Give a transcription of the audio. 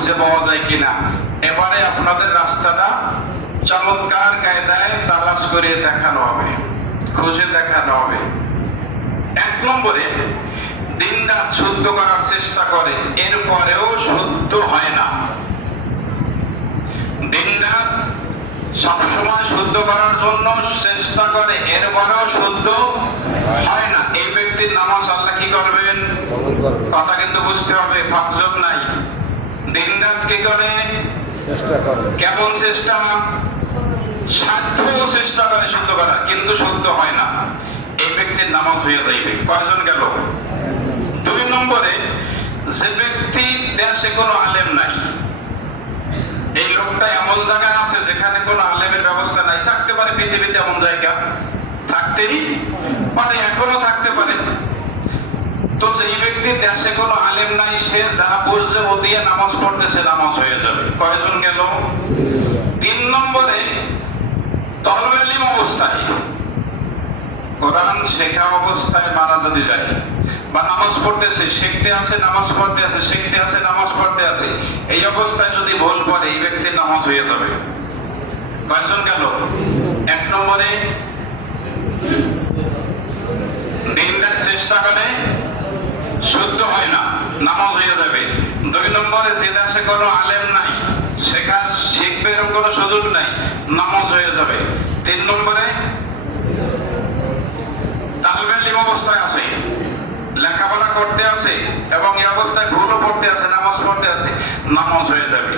খুঁজে পাওয়া যায় কিনা। এবারে আপনাদের রাস্তাটা চমৎকার কায়দায় তালাশ করে দেখানো হবে, খুঁজে দেখানো হবে। 1 নম্বরে, দিন রাত শুদ্ধ করার চেষ্টা করে, এরপরেও শুদ্ধ হয় না। দিন রাত সবসময় শুদ্ধ করার জন্য চেষ্টা করে, এরপরেও শুদ্ধ হয় না, এই ব্যক্তির নামাজ আল্লাহ কি করবেন? কথা কিন্তু বুঝতে হবে, ফাঁকযোগ নাই। দিন রাত কি করে? চেষ্টা করে। কেমন চেষ্টা? সাধ্য চেষ্টা করে শুদ্ধ করার, কিন্তু শুদ্ধ হয় না, এই ব্যক্তির নামাজ হয়ে যাইবে। কয়জন গেল? 2 নম্বরে, যে ব্যক্তি দেশে কোনো আলেম নাই, এই লোকটা এমন জায়গায় আছে যেখানে কোনো আলেমের ব্যবস্থা নাই। থাকতে পারে পৃথিবীতে এমন জায়গা, থাকতেই পারে, এখনো থাকতে পারে। তো যেই ব্যক্তির দেশে কোনো আলেম নাই, সে যা বুঝছে ও দিয়ে নামাজ পড়তেছে, নামাজ হয়ে যাবে। কয়জন গেল? 3 নম্বরে, তলবে ইলম অবস্থায়, কোরআন শেখা অবস্থায় মারা যদি যায়, বা নামাজ পড়তেছে, শিখতে আছে, নামাজ পড়তে আছে, শিখতে আছে, নামাজ পড়তে আছে, এই অবস্থায় যদি ভুল করে, এই ব্যক্তির নামাজ হয়ে যাবে। কয়জন গেল? 1 নম্বরে, দিন রাত চেষ্টা করে, শুদ্ধ হয় না, নামাজ হয়ে যাবে। 2 নম্বরে, যে দেশে কোনো আলেম নাই, শেখার শিখবে এরকম কোনো সুযোগ নাই, নামাজ হয়ে যাবে। 3 নম্বরে, তালবে ইলম অবস্থায় আছে, লেখাপড়া করতে আছে এবং এই অবস্থায় ভুলও পড়তে আছে, নামাজ পড়তে আছে, নামাজ হয়ে যাবে।